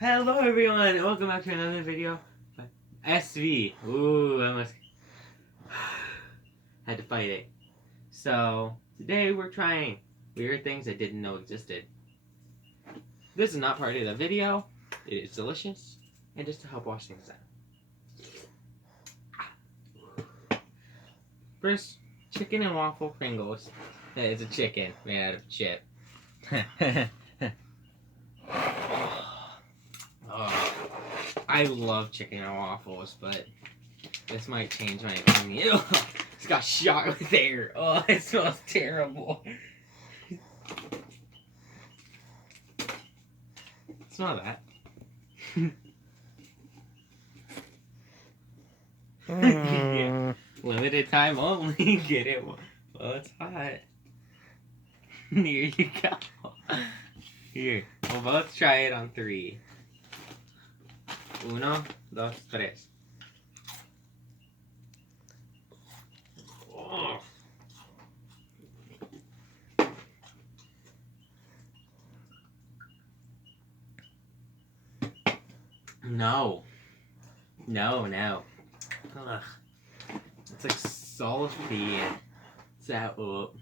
Hello everyone, welcome back to another video. SV. Ooh, I must had to fight it. So today we're trying weird things I didn't know existed. This is not part of the video. It is delicious and just to help wash things out. First, chicken and waffle Pringles. It's a chicken made out of chip. Oh, I love chicken and waffles, but this might change my opinion. Ew, it's got shot with air. Oh, it smells terrible. Smell that. Yeah. Limited time only. Get it while it's hot. Here you go. Here, we'll both try it on 3. 1, 2, 3. Oh. No. Ugh. It's like salty. It's that up.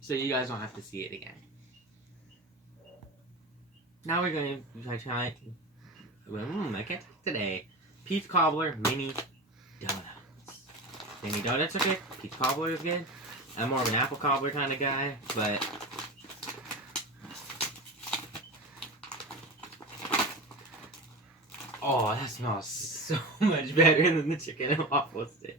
So you guys don't have to see it again. Now we're going to try I can't talk today. Peach Cobbler Mini Donuts. Mini Donuts are good. Peach Cobbler is good. I'm more of an apple cobbler kind of guy, but oh, that smells so much better than the chicken and waffles did.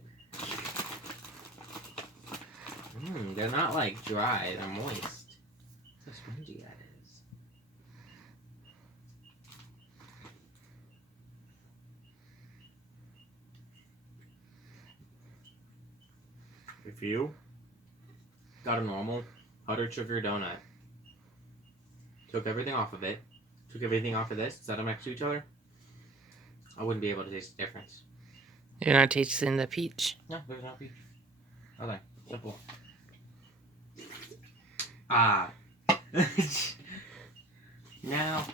They're not like dry, they're moist. How spongy that is. If you got a normal powdered sugar donut, took everything off of it, took everything off of this, set them next to each other, I wouldn't be able to taste the difference. You're not tasting the peach? No, there's no peach. Okay, simple. Ah. Now,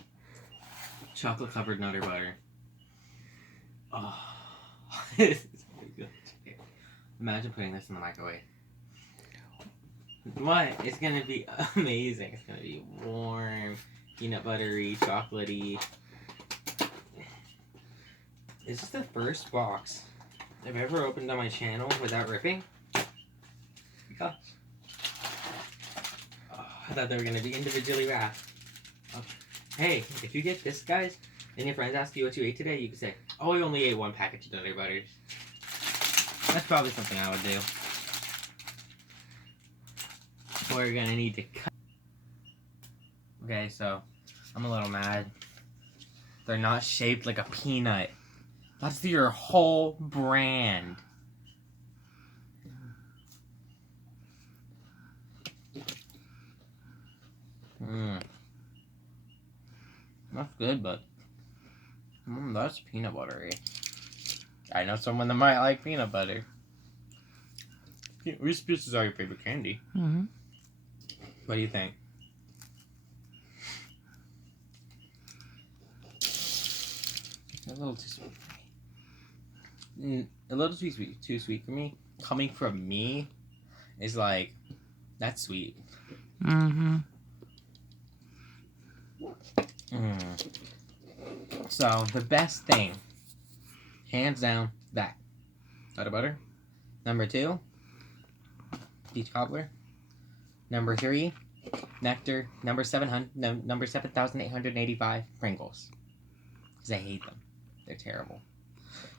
chocolate covered Nutter Butter. Oh, this is really good. Imagine putting this in the microwave. What? It's gonna be amazing. It's gonna be warm, peanut buttery, chocolatey. Is this the first box I've ever opened on my channel without ripping? Gosh. Oh, I thought they were gonna be individually wrapped. Okay. Hey, if you get this, guys, and your friends ask you what you ate today, you can say, "Oh, I only ate 1 package of Nutter Butters." That's probably something I would do. We're gonna need to cut. Okay, so I'm a little mad. They're not shaped like a peanut. That's your whole brand. That's good, but that's peanut buttery. I know someone that might like peanut butter. Reese's Pieces are your favorite candy. Mm-hmm. What do you think? A little too sweet for me. A little too sweet for me. Coming from me is like, that's sweet. Mm-hmm. So, the best thing, hands down, that. Nutter Butter. Number 2, Peach Cobbler. Number 3, Nectar. Number 7,885, Pringles. Because I hate them. They're terrible.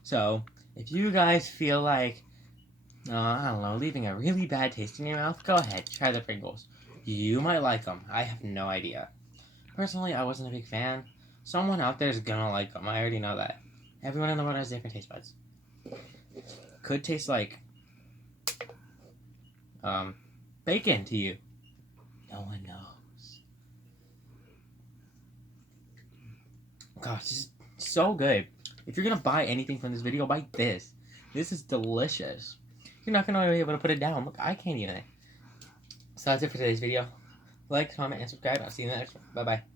So, if you guys feel like, I don't know, leaving a really bad taste in your mouth, go ahead, try the Pringles. You might like them. I have no idea. Personally, I wasn't a big fan. Someone out there is gonna like them. I already know that. Everyone in the world has different taste buds. Could taste like bacon to you. No one knows. Gosh, this is so good. If you're gonna buy anything from this video, buy this. This is delicious. You're not gonna be able to put it down. Look, I can't eat it. So that's it for today's video. Like, comment, and subscribe. I'll see you in the next one. Bye-bye.